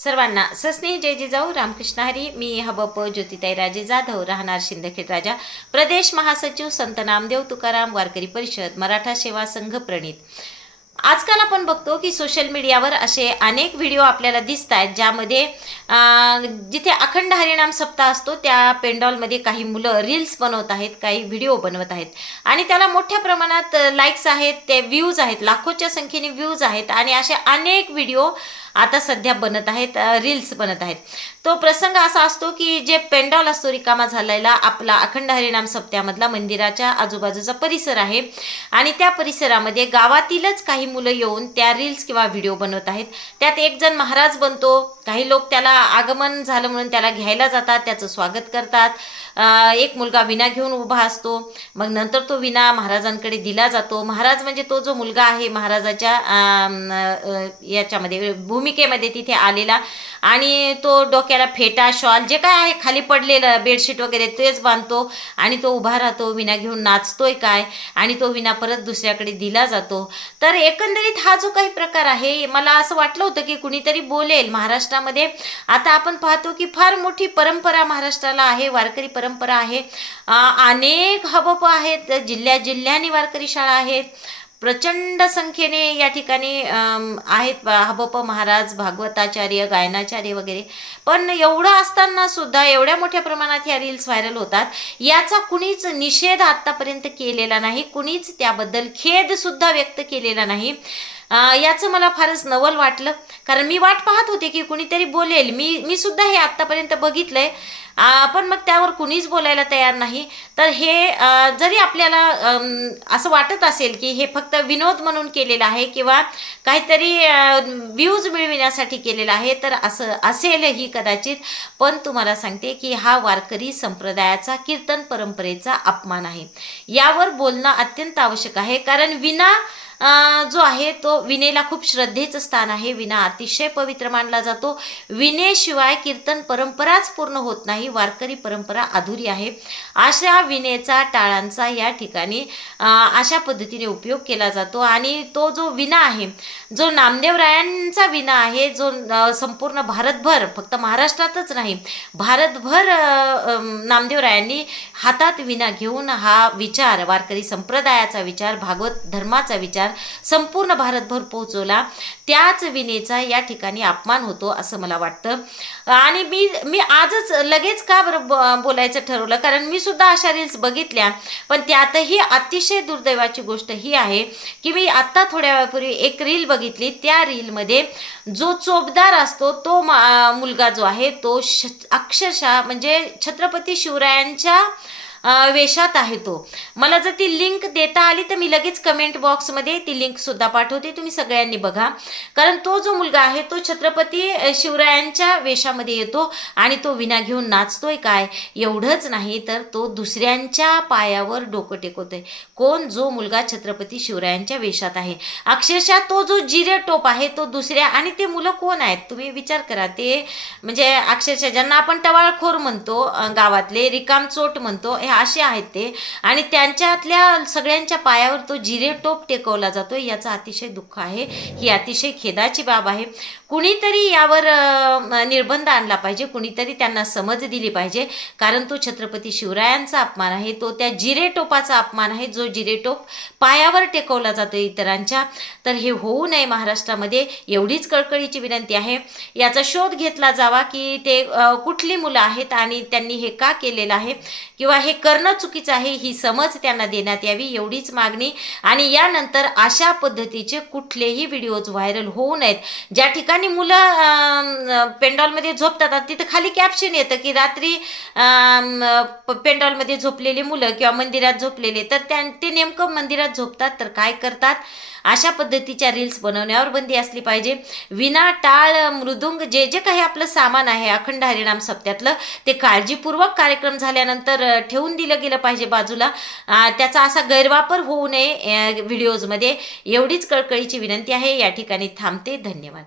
सर्वांना सस्नेह जय जिजाऊ रामकृष्ण हरी मी हबप ज्योतिताई राजे जाधव राहणार शिंदखेड राजा प्रदेश महासचिव संत नामदेव तुकाराम वारकरी परिषद मराठा सेवा संघ प्रणित. आजकाल आपण बघतो की सोशल मीडियावर असे अनेक व्हिडिओ आपल्याला दिसत आहेत ज्यामध्ये जिथे अखंड हरिणाम सप्ताह असतो त्या पेंडॉलमध्ये काही मुलं रील्स बनवत आहेत काही व्हिडिओ बनवत आहेत. आणि त्याला मोठ्या प्रमाणात लाईक्स आहेत ते व्ह्यूज आहेत लाखोच्या संख्येने व्ह्यूज आहेत आणि असे अनेक व्हिडिओ आता सध्या बनत आहेत रील्स बनत आहेत. तो प्रसंग असा असतो की जे पेंडॉल असतो रिकामा झालेला आपला अखंड हरिणाम सप्त्यामधला मंदिराच्या आजूबाजूचा परिसर आहे. आणि त्या परिसरामध्ये गावातीलच काही मुलं येऊन त्या रील्स किंवा व्हिडिओ बनवत आहेत. त्यात एक जण महाराज बनतो. काही लोक त्याला आगमन झालं म्हणून त्याला घ्यायला जातात त्याचं स्वागत करतात. एक मुलगा विना घेऊन उभा असतो. मग नंतर तो विना महाराजांकडे दिला जातो. महाराज म्हणजे तो जो मुलगा आहे महाराजाच्या याच्यामध्ये भूमिकेमध्ये तिथे आलेला. आणि तो डोक्याला फेटा शॉल जे काय आहे खाली पडलेलं बेडशीट वगैरे तेच बांधतो. आणि तो उभा राहतो विना घेऊन नाचतोय काय? आणि तो विना परत दुसऱ्याकडे दिला जातो. तर एकंदरीत हा जो काही प्रकार आहे मला असं वाटलं होतं की कुणीतरी बोलेल महाराष्ट्रामध्ये. आता आपण पाहतो की फार मोठी परंपरा महाराष्ट्राला आहे वारकरी परंपरा आहे. अनेक हबप आहेत. जिल्ह्या जिल्ह्यानी वारकरी शाळा आहेत. प्रचंड संख्येने या ठिकाणी आहेत हबप महाराज भागवताचार्य गायनाचार्य वगैरे. पण एवढं असताना सुद्धा एवढ्या मोठ्या प्रमाणात ह्या रील्स व्हायरल होतात. याचा कुणीच निषेध आत्तापर्यंत केलेला नाही. कुणीच त्याबद्दल खेदसुद्धा व्यक्त केलेला नाही. याचं मला फारच नवल वाटलं. कारण मी वाट पाहत होते की कुणीतरी बोलेल. मी मी सुद्धा हे आत्तापर्यंत बघितलंय. आहे पण मग त्यावर कुणीच बोलायला तयार नाही. तर हे जरी आपल्याला असं वाटत असेल की हे फक्त विनोद म्हणून केलेलं आहे किंवा काहीतरी व्ह्यूज मिळविण्यासाठी केलेलं आहे तर असं असेलही कदाचित. पण तुम्हाला सांगते की हा वारकरी संप्रदायाचा कीर्तन परंपरेचा अपमान आहे. यावर बोलणं अत्यंत आवश्यक आहे. कारण विना जो आहे तो विनेला खूप श्रद्धेचं स्थान आहे. विना अतिशय पवित्र मानला जातो. विनेशिवाय कीर्तन परंपराच पूर्ण होत नाही. वारकरी परंपरा अधुरी आहे. अशा विनेचा टाळांचा या ठिकाणी अशा पद्धतीने उपयोग केला जातो. आणि तो जो विना आहे जो नामदेवरायांचा विना आहे जो संपूर्ण भारतभर फक्त महाराष्ट्रातच नाही भारतभर नामदेवरायांनी हातात विना घेऊन हा विचार वारकरी संप्रदायाचा विचार भागवत धर्माचा विचार संपूर्ण भारतभर पोहोचवला. त्याच विनेचा या ठिकाणी अपमान होतो असं मला वाटतं. आणि मी मी आजच लगेच का बरं ब- बोलायचं ठरवलं? कारण मी सुद्धा अशा रील्स बघितल्या. पण त्यातही अतिशय दुर्दैवाची गोष्ट ही आहे की मी आत्ता थोड्या वेळापूर्वी एक रील बघितली. त्या रीलमध्ये जो चोपदार असतो तो मा- मुलगा जो आहे तो श अक्षरशः म्हणजे छत्रपती शिवरायांच्या वेशात आहे तो. मला जर ती लिंक देता आली तर मी लगेच कमेंट बॉक्समध्ये ती लिंकसुद्धा पाठवते. तुम्ही सगळ्यांनी बघा. कारण तो जो मुलगा आहे तो छत्रपती शिवरायांच्या वेशामध्ये येतो आणि तो विना घेऊन नाचतोय काय? एवढंच नाही तर तो दुसऱ्यांच्या पायावर डोकं टेकवतोय. कोण? जो मुलगा छत्रपती शिवरायांच्या वेशात आहे. अक्षरशः तो जो जिरे टोप आहे तो दुसऱ्या आणि ते मुलं कोण आहेत? तुम्ही विचार करा. ते म्हणजे अक्षरशः ज्यांना आपण टवाळखोर म्हणतो गावातले रिकामचोट म्हणतो हे असे आहेत ते. आणि त्यांच्यातल्या सगळ्यांच्या पायावर तो जिरे टोप टेकवला जातो. याचं अतिशय दुःख आहे. ही अतिशय खेदाची बाब आहे. कुणीतरी यावर निर्बंध आणला पाहिजे. कुणीतरी त्यांना समज दिली पाहिजे. कारण तो छत्रपती शिवरायांचा अपमान आहे. तो त्या जिरेटोपाचा अपमान आहे. जो जिरेटोप पायावर टेकवला जातो इतरांच्या. तर हे होऊ नये महाराष्ट्रामध्ये. एवढीच कळकळीची विनंती आहे. याचा शोध घेतला जावा की ते कुठली मुलं आहेत आणि त्यांनी हे का केलेलं आहे? किंवा हे करणं चुकीचं आहे ही समज त्यांना देण्यात यावी एवढीच मागणी. आणि यानंतर अशा पद्धतीचे कुठलेही व्हिडिओज व्हायरल होऊ नयेत. ज्या ठिकाणी मुलं पेंडॉलमध्ये झोपतात तिथं खाली कॅप्शन येतं की रात्री प- पेंडॉलमध्ये झोपलेली मुलं किंवा मंदिरात झोपलेले तर त्या ते नेमकं मंदिरात झोपतात तर काय करतात? अशा पद्धतीच्या रील्स बनवण्यावर बंदी असली पाहिजे. विना टाळ मृदुंग जे जे काही आपलं सामान आहे अखंड हरिणाम सप्त्यातलं ते काळजीपूर्वक कार्यक्रम झाल्यानंतर ठेवून ठेवून दिलं गेलं पाहिजे बाजूला. त्याचा असा गैरवापर होऊ नये व्हिडिओजमध्ये एवढीच कळकळीची विनंती आहे. या ठिकाणी थांबते. धन्यवाद.